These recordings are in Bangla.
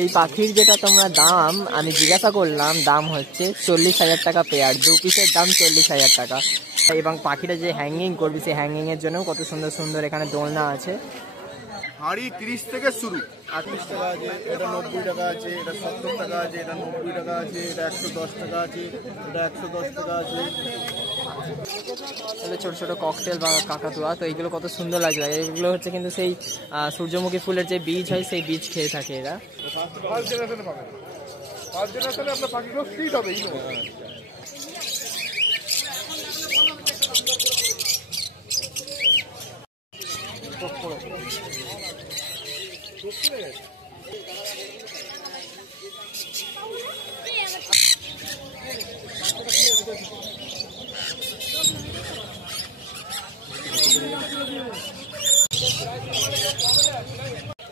এই পাখির যেটা তোমরা দাম আমি জিজ্ঞাসা করলাম, দাম হচ্ছে 40,000 টাকা পেয়ার, 2 পিসের দাম 40,000 টাকা। এবং পাখিটা যে হ্যাঙ্গিং করবি সেই হ্যাঙ্গিং এর জন্য কত সুন্দর সুন্দর এখানে দোলনা আছে। হাঁড়ি 30 থেকে শুরু, 30 টাকা আছে, এটা 90 টাকা আছে, এটা 70 টাকা আছে, এটা 90 টাকা আছে, এটা 110 টাকা আছে, এটা 110 টাকা আছে। ছোট ছোট ককটেল বা কাকাতুয়া, তো এইগুলো কত সুন্দর লাগছে। এগুলো হচ্ছে কিন্তু সেই সূর্যমুখী ফুলের যে বীজ হয় সেই বীজ খেয়ে থাকে এরা। ফার্স্ট জেনারেশনে পাবেন, ফার্স্ট জেনারেশনে আপনার পাখিগুলো ফিট হবে।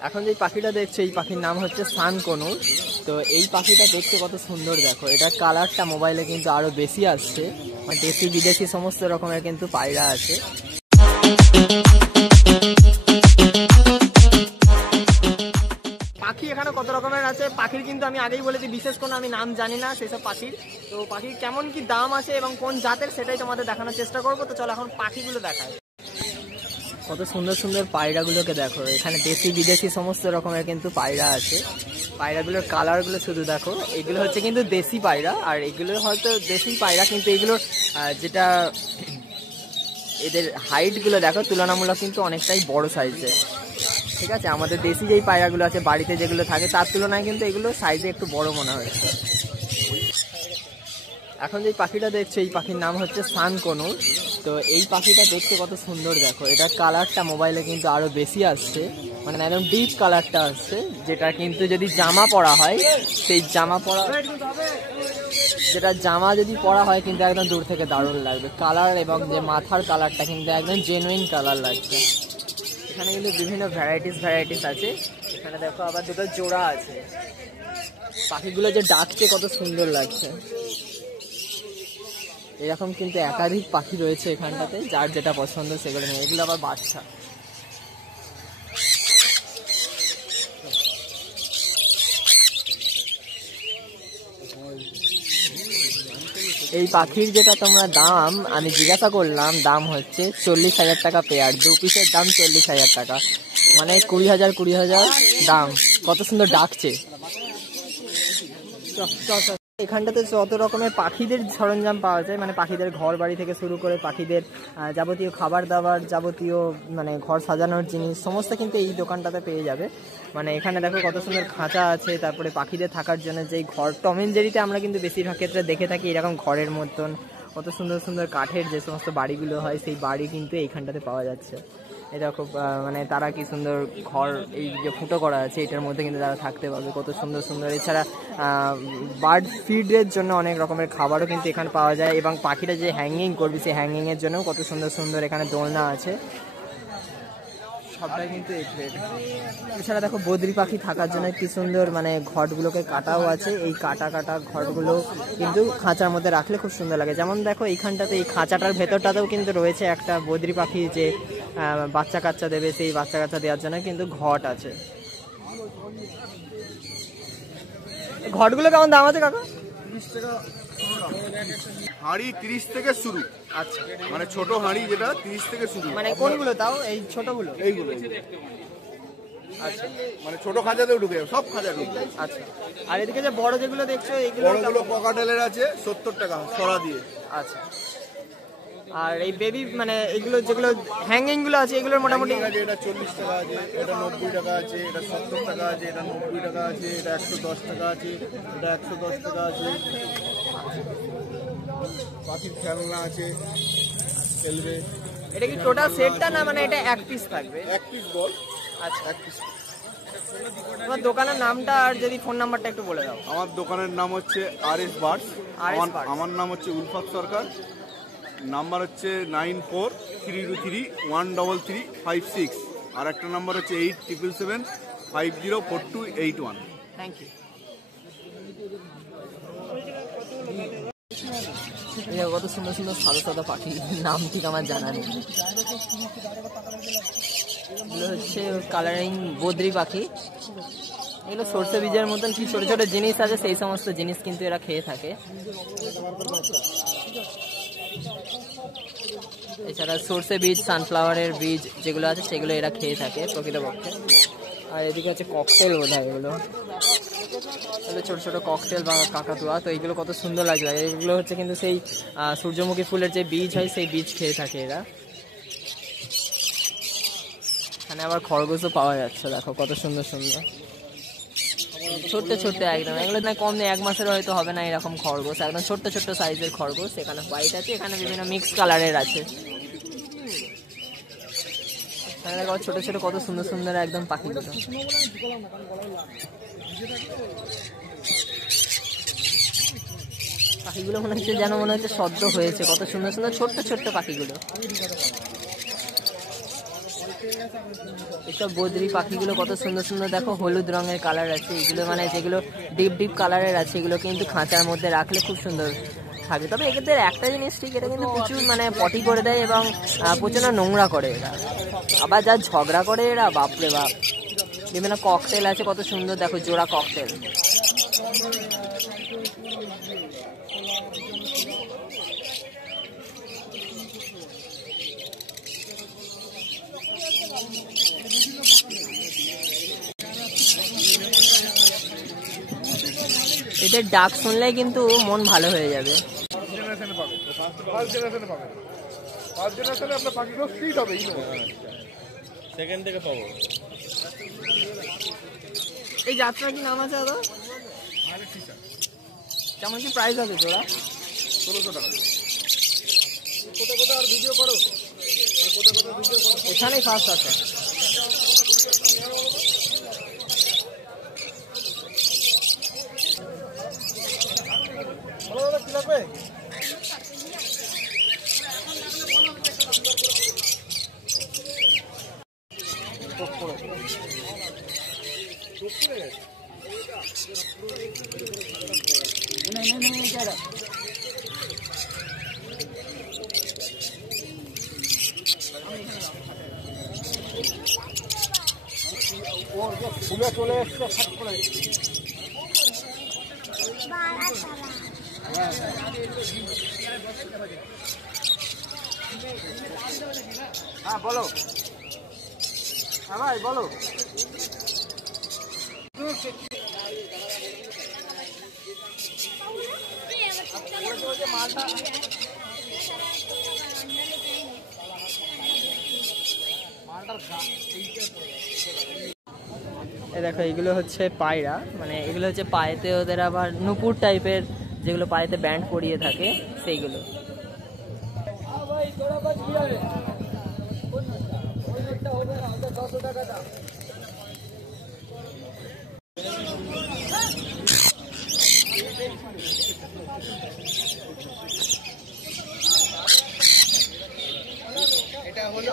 এখন যে পাখিটা দেখছো এই পাখির নাম হচ্ছে সানকনুর। তো এই পাখিটা দেখতে কত সুন্দর, দেখো এটা কালারটা মোবাইলে কিন্তু আরো বেশি আসছে। দেশি বিদেশি সমস্ত রকমের কিন্তু পায়রা আছে। পাখি এখানে কত রকমের আছে, পাখির কিন্তু আমি আগেই বলেছি বিশেষ কোনো আমি নাম জানি না সেসব পাখির। তো পাখির কেমন কি দাম আছে এবং কোন জাতের সেটাই তোমাদের দেখানোর চেষ্টা করবো। তো চলো এখন পাখিগুলো দেখায়। কত সুন্দর সুন্দর পায়রাগুলোকে দেখো, এখানে দেশি বিদেশি সমস্ত রকমের কিন্তু পায়রা আছে। পায়রাগুলোর কালারগুলো শুধু দেখো, এগুলো হচ্ছে কিন্তু দেশি পায়রা, আর এগুলো হয়তো দেশি পায়রা কিন্তু এগুলোর যেটা এদের হাইটগুলো দেখো তুলনামূলক কিন্তু অনেকটাই বড় সাইজের। ঠিক আছে, আমাদের দেশি যেই পায়রাগুলো আছে বাড়িতে যেগুলো থাকে তার তুলনায় কিন্তু এগুলো সাইজে একটু বড় মনে হচ্ছে। এখন যে পাখিটা দেখছো এই পাখির নাম হচ্ছে সানকনুর। তো এই পাখিটা দেখতে কত সুন্দর, দেখো এটার কালারটা মোবাইলে কিন্তু আরো বেশি আসছে, মানে একদম ডিপ কালারটা আসছে, যেটা কিন্তু যদি জামা পরা হয় সেই জামা পরা যেটা জামা যদি পরা হয় কিন্তু একদম দূর থেকে দারুণ লাগবে কালার, এবং যে মাথার কালারটা কিন্তু একদম জেনুইন কালার লাগছে। এখানে কিন্তু বিভিন্ন ভ্যারাইটিস আছে। এখানে দেখো আবার দুটো জোড়া আছে। পাখিগুলো যে ডাকছে কত সুন্দর লাগছে। এরকম কিন্তু একাধিক পাখি রয়েছে এখানটাতে, যার যেটা পছন্দ সেগুলো নিয়ে। এগুলো আবার বাচ্চা। এই পাখির যেটা তোমরা দাম আমি জিজ্ঞাসা করলাম, দাম হচ্ছে 40,000 টাকা পেয়ার, 2 পিসের দাম 40,000 টাকা, মানে 20,000 দাম। কত সুন্দর ডাকছে। এখানটাতে যত রকমের পাখিদের সরঞ্জাম পাওয়া যায়, মানে পাখিদের ঘর বাড়ি থেকে শুরু করে পাখিদের যাবতীয় খাবার দাবার, যাবতীয় মানে ঘর সাজানোর জিনিস সমস্ত কিন্তু এই দোকানটাতে পেয়ে যাবে। মানে এখানে দেখো কত সুন্দর খাঁচা আছে, তারপরে পাখিদের থাকার জন্য যেই ঘর টম এন্ড জেরিতে আমরা কিন্তু বেশিরভাগ ক্ষেত্রে দেখে থাকি এরকম ঘরের মতন কত সুন্দর সুন্দর কাঠের যে সমস্ত বাড়িগুলো হয় সেই বাড়ি কিন্তু এইখানটাতে পাওয়া যাচ্ছে। এটা খুব মানে তারা কি সুন্দর ঘর, এই যে ফুটো করা আছে এটার মধ্যে কিন্তু তারা থাকতে পারবে কত সুন্দর সুন্দর। এছাড়া বার্ড ফিডের জন্য অনেক রকমের খাবারও কিন্তু এখানে পাওয়া যায়, এবং পাখিটা যে হ্যাঙ্গিং করবি সেই হ্যাঙ্গিং এর জন্য কত সুন্দর সুন্দর এখানে দোলনা আছে, সবটাই কিন্তু এছাড়া দেখো বদ্রি পাখি থাকার জন্য কি সুন্দর মানে ঘরগুলোকে কাটাও আছে। এই কাটা ঘরগুলো কিন্তু খাঁচার মধ্যে রাখলে খুব সুন্দর লাগে। যেমন দেখো এইখানটাতে এই খাঁচাটার ভেতরটাতেও কিন্তু রয়েছে একটা বদ্রি পাখি যে বাচ্চা কাচ্চা দেবে, সেই বাচ্চা কাচ্চা দেওয়ার জন্য কিন্তু ঘট আছে। ঘটগুলো কেমন দাম আছে কাকা? 30 টাকা হাঁড়ি 30 থেকে শুরু। আচ্ছা, মানে ছোট হাঁড়ি যেটা 30 থেকে শুরু। মানে কোনগুলো তাও? এই ছোটগুলো? এইগুলো। আচ্ছা, মানে ছোট খাঁচাতেও ঢুকে যাবে, সব খাঁচা ঢুকবে। আচ্ছা, আর এদিকে যে বড় যেগুলো দেখছো এইগুলো? বড়গুলো পকাটেলের আছে 70 টাকা সরা দিয়ে। আচ্ছা, আর এই বেবি মানে এগুলো যেগুলো হ্যাঙ্গিং গুলো আছে এগুলোর মোটামুটি? এটা 40 টাকা আছে, এটা 90 টাকা আছে, এটা 70 টাকা আছে, এটা 90 টাকা আছে, এটা 110 টাকা আছে, এটা 110 টাকা আছে। পাখির খেলনা আছে, খেলবে। এটা কি টোটাল সেটটা না মানে এটা এক পিস থাকবে? এক পিস বল। আচ্ছা, এক পিস। তোমার দোকানের নামটা আর যদি ফোন নাম্বারটা একটু বলে দাও। আমার দোকানের নাম হচ্ছে RS বার্ডস। আমার নাম হচ্ছে উলফাত সরকার। নাম্বার হচ্ছে 9432313356, আর একটা নাম্বার হচ্ছে 8777504281। Thank you. কত সুন্দর সুন্দর সাদা সাদা পাখি, নাম ঠিক আমার জানা নেই। এগুলো হচ্ছে কালারিং বদ্রি পাখি। এগুলো সর্ষে বীজের মতন কি ছোট ছোট জিনিস আছে, সেই সমস্ত জিনিস কিন্তু এরা খেয়ে থাকে। এছাড়া সর্ষে বীজ, সানফ্লাওয়ারের বীজ যেগুলো আছে সেগুলো এরা খেয়ে থাকে প্রকৃতপক্ষে। আর এদিকে হচ্ছে ককটেল বোধ হয়, এগুলো ছোট ছোট ককটেল বা কাকাতুয়া। তো এইগুলো কত সুন্দর লাগবে, এগুলো হচ্ছে কিন্তু সেই সূর্যমুখী ফুলের যে বীজ হয় সেই বীজ খেয়ে থাকে এরা। এখানে আবার খরগোশও পাওয়া যাচ্ছে, দেখো কত সুন্দর সুন্দর ছোট্ট ছোট্ট একদম। এগুলো না কম নেই, 1 মাসের হয়তো হবে না এরকম খরগোশ, একদম ছোট্ট ছোট্ট সাইজের খরগোশ। এখানে হোয়াইট আছে, এখানে বিভিন্ন মিক্স কালারের আছে। এখানে দেখো ছোট ছোট কত সুন্দর সুন্দর একদম পাখিগুলো। পাখিগুলো মনে হচ্ছে যেন মনে হচ্ছে সদ্য হয়েছে, কত সুন্দর সুন্দর ছোট্ট ছোট্ট পাখিগুলো। এসব বদ্রি পাখিগুলো কত সুন্দর সুন্দর, দেখো হলুদ রঙের কালার আছে এগুলো, মানে যেগুলো ডিপ ডিপ কালারের আছে এগুলো কিন্তু খাঁচার মধ্যে রাখলে খুব সুন্দর থাকবে। তবে এদের একটা জিনিস ঠিক, এটা কিন্তু প্রচুর মানে পটি করে দেয় এবং প্রচুর নোংরা করে এরা, আবার যা ঝগড়া করে এরা, বাপরে বাপ। বিভিন্ন ককটেল আছে কত সুন্দর, দেখো জোড়া ককটেল। এদের ডাক শুনলে কিন্তু মন ভালো হয়ে যাবে। এই যাত্রা কি নাম আছে দাদা? কেমন কি প্রাইস আছে জোড়া? 1600 টাকা। কোথায় কোথায় আর ভিডিও করো, এখানেই ফার্স্ট আছে। কি লাগবে? চলে এসছে ফাট করে। হ্যাঁ বলো, হ্যাঁ ভাই বলো। দেখো এইগুলো হচ্ছে পায়রা, মানে এগুলো হচ্ছে পায়েতে ওদের আবার নুপুর টাইপের, যেগুলো পায়েতে ব্যান্ড পরিয়ে থাকে সেইগুলো। এটা হলো